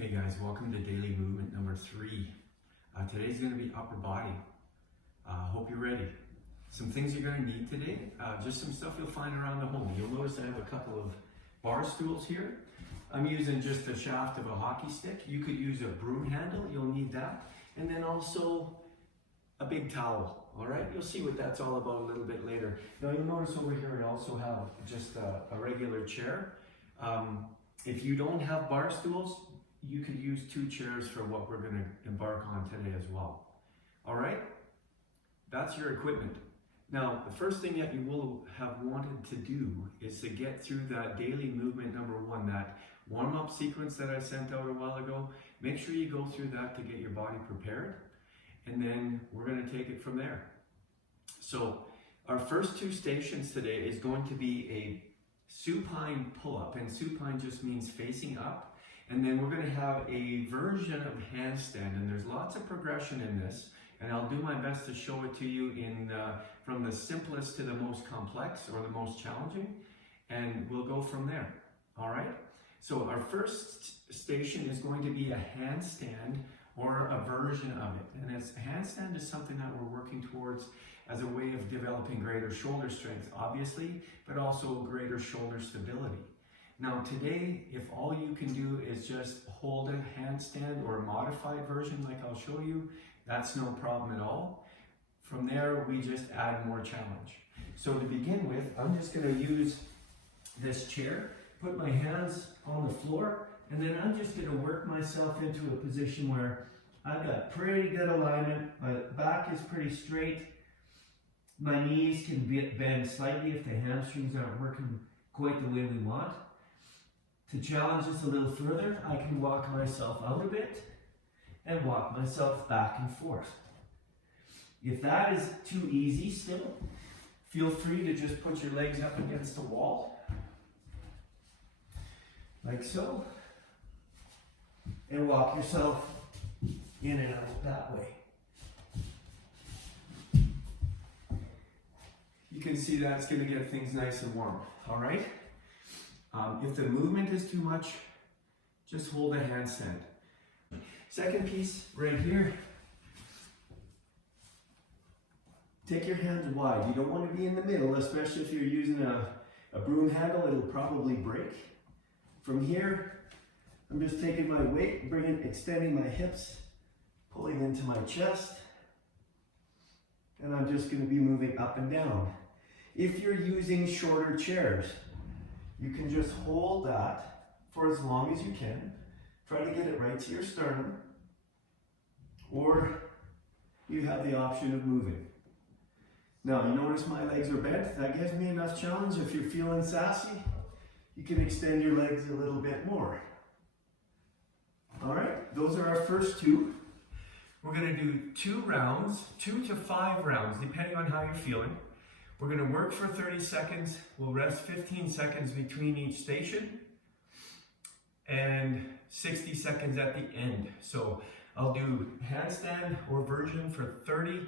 Hey guys, welcome to daily movement number 3. Today's going to be upper body. Hope you're ready. Some things you're going to need today, just some stuff you'll find around the home. You'll notice I have a couple of bar stools here. I'm using just the shaft of a hockey stick. You could use a broom handle, you'll need that. And then also a big towel, all right? You'll see what that's all about a little bit later. Now you'll notice over here I also have just a regular chair. If you don't have bar stools, you could use 2 chairs for what we're going to embark on today as well. All right? That's your equipment. Now, the first thing that you will have wanted to do is to get through that daily movement number 1, that warm-up sequence that I sent out a while ago. Make sure you go through that to get your body prepared, and then we're going to take it from there. So, our first 2 stations today is going to be a supine pull-up, and supine just means facing up. And then we're going to have a version of handstand, and there's lots of progression in this, and I'll do my best to show it to you from the simplest to the most complex or the most challenging, and we'll go from there. All right? So our first station is going to be a handstand or a version of it, and a handstand is something that we're working towards as a way of developing greater shoulder strength, obviously, but also greater shoulder stability. Now today, if all you can do is just hold a handstand or a modified version like I'll show you, that's no problem at all. From there, we just add more challenge. So to begin with, I'm just going to use this chair, put my hands on the floor, and then I'm just going to work myself into a position where I've got pretty good alignment, my back is pretty straight, my knees can bend slightly if the hamstrings aren't working quite the way we want. To challenge this a little further, I can walk myself out a bit and walk myself back and forth. If that is too easy still, feel free to just put your legs up against the wall, like so, and walk yourself in and out that way. You can see that's going to get things nice and warm, all right? If the movement is too much, just hold a handstand. Second piece right here. Take your hands wide. You don't want to be in the middle, especially if you're using a broom handle, it'll probably break. From here, I'm just taking my weight, extending my hips, pulling into my chest, and I'm just going to be moving up and down. If you're using shorter chairs, you can just hold that for as long as you can. Try to get it right to your sternum. Or you have the option of moving. Now, you notice my legs are bent. That gives me enough challenge. If you're feeling sassy, you can extend your legs a little bit more. All right, those are our first 2. We're going to do 2 rounds, 2 to 5 rounds, depending on how you're feeling. We're going to work for 30 seconds. We'll rest 15 seconds between each station and 60 seconds at the end. So I'll do handstand or version for 30,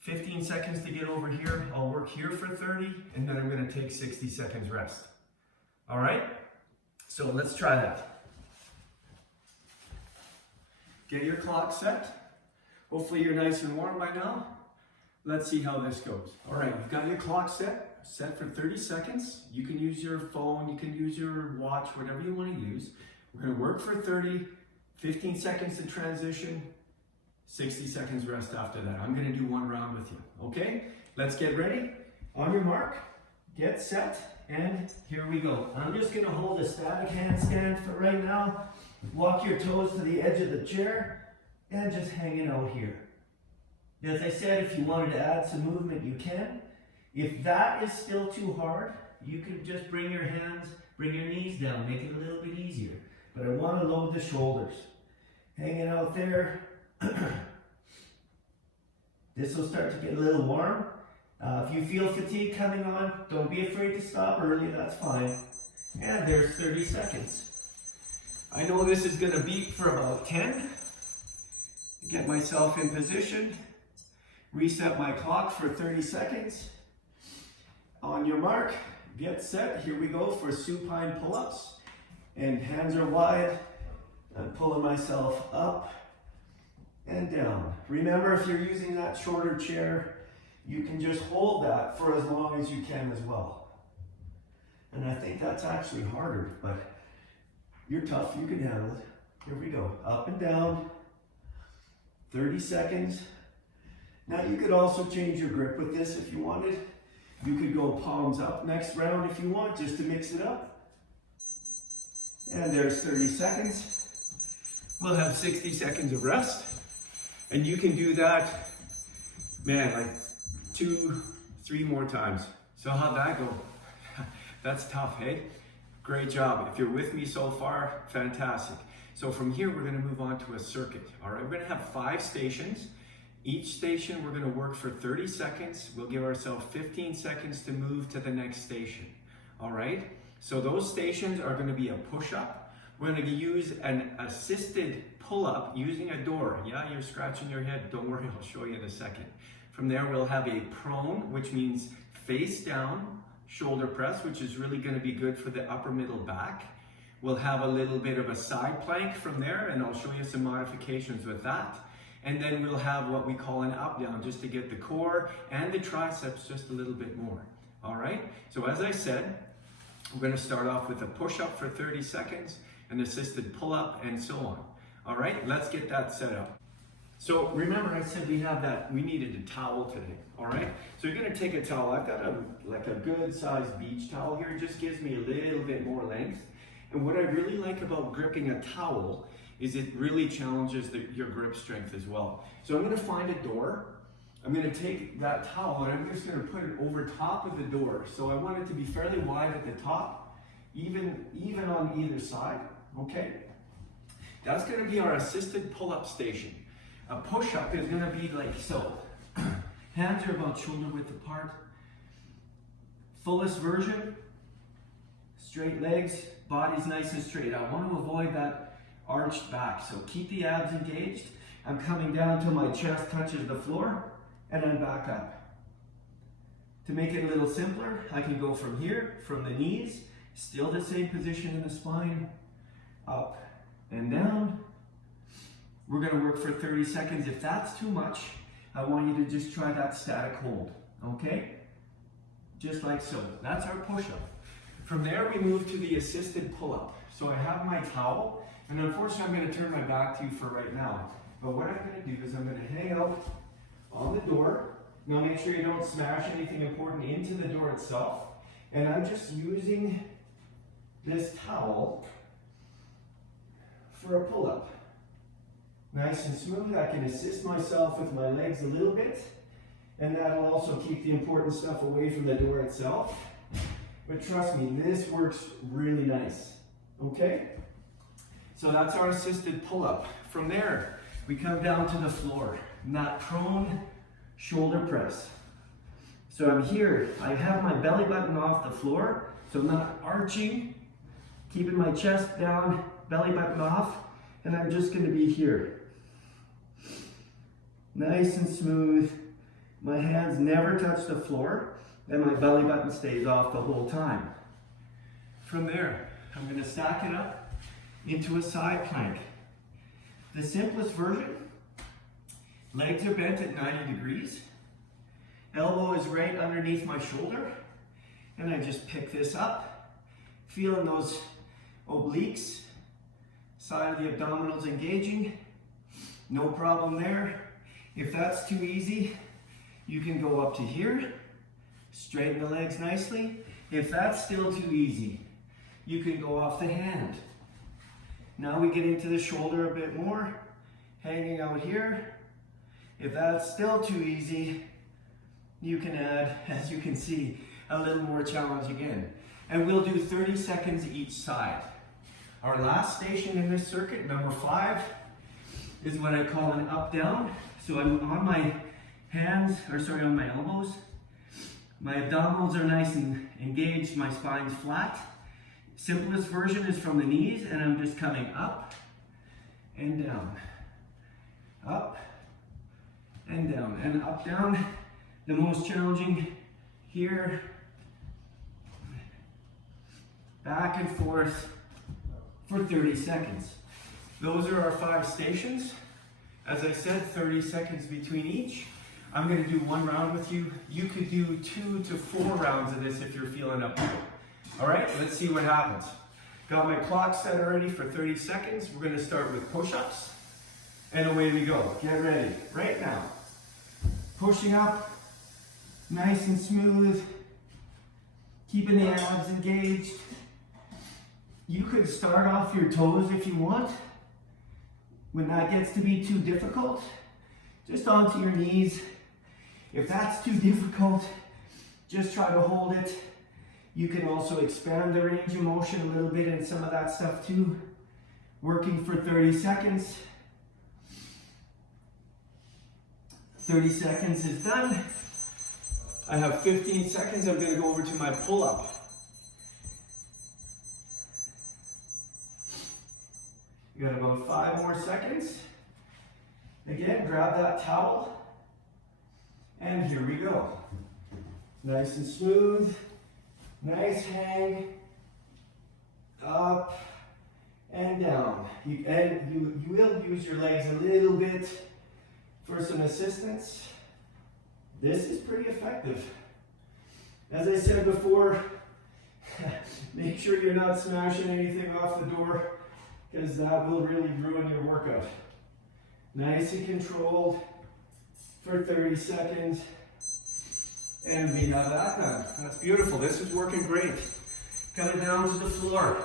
15 seconds to get over here. I'll work here for 30, and then I'm going to take 60 seconds rest. All right? So let's try that. Get your clock set. Hopefully you're nice and warm by now. Let's see how this goes. All right, you've got your clock set for 30 seconds. You can use your phone, you can use your watch, whatever you want to use. We're going to work for 30, 15 seconds to transition, 60 seconds rest after that. I'm going to do 1 round with you, okay? Let's get ready. On your mark, get set, and here we go. I'm just going to hold a static handstand for right now. Walk your toes to the edge of the chair, and just hang it out here. As I said, if you wanted to add some movement, you can. If that is still too hard, you can just bring your knees down, make it a little bit easier. But I want to load the shoulders. Hanging out there. This will start to get a little warm. If you feel fatigue coming on, don't be afraid to stop early, that's fine. And there's 30 seconds. I know this is going to beep for about 10. Get myself in position. Reset my clock for 30 seconds. On your mark, get set. Here we go for supine pull-ups. And hands are wide. I'm pulling myself up and down. Remember, if you're using that shorter chair, you can just hold that for as long as you can as well. And I think that's actually harder, but you're tough, you can handle it. Here we go, up and down, 30 seconds. Now you could also change your grip with this if you wanted. You could go palms up next round if you want, just to mix it up. And there's 30 seconds. We'll have 60 seconds of rest. And you can do that, man, like 2, 3 more times. So how'd that go? That's tough, hey? Great job. If you're with me so far, fantastic. So from here, we're gonna move on to a circuit, all right? We're gonna have 5 stations. Each station, we're gonna work for 30 seconds. We'll give ourselves 15 seconds to move to the next station, all right? So those stations are gonna be a push-up. We're gonna use an assisted pull-up using a door. Yeah, you're scratching your head. Don't worry, I'll show you in a second. From there, we'll have a prone, which means face down shoulder press, which is really gonna be good for the upper middle back. We'll have a little bit of a side plank from there, and I'll show you some modifications with that. And then we'll have what we call an up down, just to get the core and the triceps just a little bit more. All right, so as I said, we're gonna start off with a push-up for 30 seconds, an assisted pull-up, and so on. All right, let's get that set up. So remember I said we needed a towel today, all right? So you're gonna take a towel. I've got a good sized beach towel here. It just gives me a little bit more length. And what I really like about gripping a towel is it really challenges your grip strength as well. So I'm gonna find a door. I'm gonna take that towel and I'm just gonna put it over top of the door. So I want it to be fairly wide at the top, even on either side, okay? That's gonna be our assisted pull-up station. A push-up is gonna be like so. Hands are about shoulder width apart. Fullest version, straight legs, body's nice and straight. I want to avoid that arched back, so keep the abs engaged. I'm coming down till my chest touches the floor, and I'm back up. To make it a little simpler, I can go from here, from the knees, still the same position in the spine, up and down. We're gonna work for 30 seconds. If that's too much, I want you to just try that static hold, okay? Just like so. That's our push-up. From there, we move to the assisted pull-up. So I have my towel, and unfortunately, I'm gonna turn my back to you for right now. But what I'm gonna do is I'm gonna hang out on the door. Now make sure you don't smash anything important into the door itself. And I'm just using this towel for a pull-up. Nice and smooth. I can assist myself with my legs a little bit, and that'll also keep the important stuff away from the door itself. But trust me, this works really nice, okay? So that's our assisted pull-up. From there, we come down to the floor, in that prone shoulder press. So I'm here, I have my belly button off the floor, so I'm not arching, keeping my chest down, belly button off, and I'm just gonna be here. Nice and smooth. My hands never touch the floor, and my belly button stays off the whole time. From there, I'm gonna stack it up into a side plank. The simplest version, legs are bent at 90 degrees. Elbow is right underneath my shoulder, and I just pick this up, feeling those obliques, side of the abdominals engaging. No problem there. If that's too easy, you can go up to here, straighten the legs nicely. If that's still too easy, you can go off the hand. Now we get into the shoulder a bit more, hanging out here. If that's still too easy, you can add, as you can see, a little more challenge again. And we'll do 30 seconds each side. Our last station in this circuit, number 5, is what I call an up-down. So I'm on my hands, on my elbows. My abdominals are nice and engaged, my spine's flat. Simplest version is from the knees, and I'm just coming up and down. Up and down, and up, down. The most challenging here. Back and forth for 30 seconds. Those are our 5 stations. As I said, 30 seconds between each. I'm going to do 1 round with you. You could do 2 to 4 rounds of this if you're feeling up to it. All right, let's see what happens. Got my clock set already for 30 seconds. We're going to start with push-ups. And away we go. Get ready. Right now. Pushing up. Nice and smooth. Keeping the abs engaged. You could start off your toes if you want. When that gets to be too difficult, just onto your knees. If that's too difficult, just try to hold it. You can also expand the range of motion a little bit and some of that stuff too. Working for 30 seconds. 30 seconds is done. I have 15 seconds. I'm going to go over to my pull-up. You got about 5 more seconds. Again, grab that towel. And here we go. Nice and smooth. Nice hang. Up and down. You will use your legs a little bit for some assistance. This is pretty effective. As I said before, make sure you're not smashing anything off the door, because that will really ruin your workout. Nice and controlled for 30 seconds. And we have that done. That's beautiful. This is working great. Cut it down to the floor.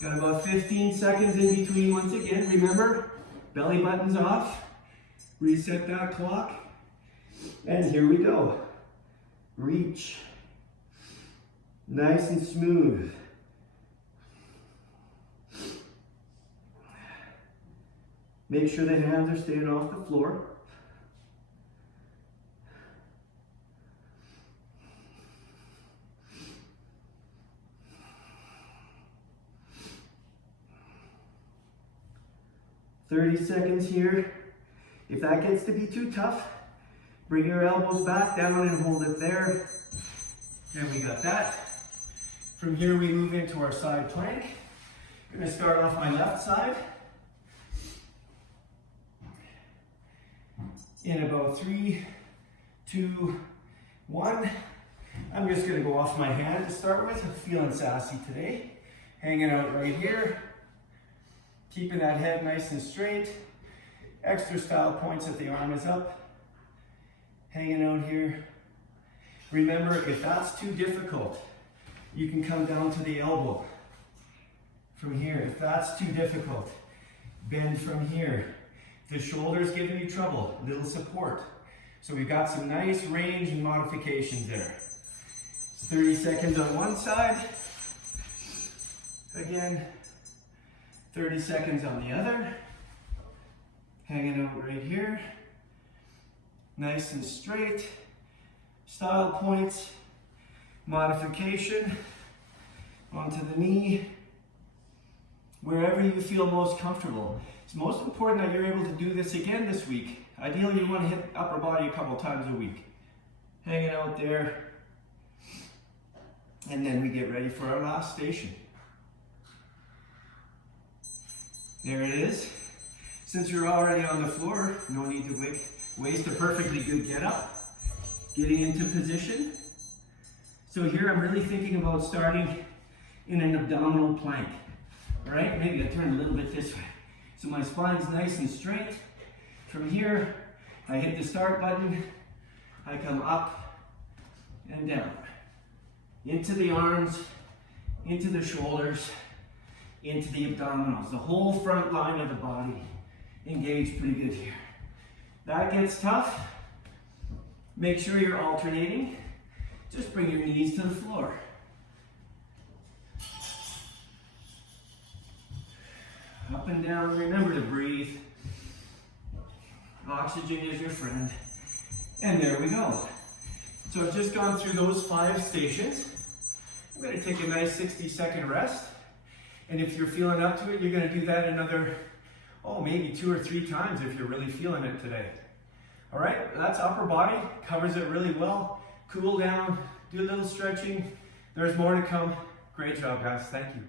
Got about 15 seconds in between once again. Remember, belly button's off. Reset that clock. And here we go. Reach. Nice and smooth. Make sure the hands are staying off the floor. "30 seconds here. If that gets to be too tough, bring your elbows back down and hold it there. And we got that. From here we move into our side plank. I'm going to start off my left side. In about 3, 2, 1. I'm just going to go off my hand to start with. I'm feeling sassy today. Hanging out right here. Keeping that head nice and straight. Extra style points if the arm is up. Hanging out here. Remember, if that's too difficult, you can come down to the elbow. From here, if that's too difficult, bend from here. If the shoulder's giving you trouble, little support. So we've got some nice range and modifications there. 30 seconds on one side. Again, 30 seconds on the other. Hanging out right here. Nice and straight. Style points. Modification. Onto the knee. Wherever you feel most comfortable. It's most important that you're able to do this again this week. Ideally, you want to hit upper body a couple times a week. Hanging out there. And then we get ready for our last station. There it is. Since you're already on the floor, no need to waste a perfectly good get up. Getting into position. So here I'm really thinking about starting in an abdominal plank. All right, maybe I turn a little bit this way. So my spine's nice and straight. From here, I hit the start button. I come up and down. Into the arms, into the shoulders, into the abdominals. The whole front line of the body engaged pretty good here. That gets tough. Make sure you're alternating. Just bring your knees to the floor. Up and down, remember to breathe. Oxygen is your friend. And there we go. So I've just gone through those 5 stations. I'm going to take a nice 60-second rest. And if you're feeling up to it, you're going to do that another, maybe 2 or 3 times if you're really feeling it today. All right, that's upper body. Covers it really well. Cool down, do a little stretching. There's more to come. Great job, guys. Thank you.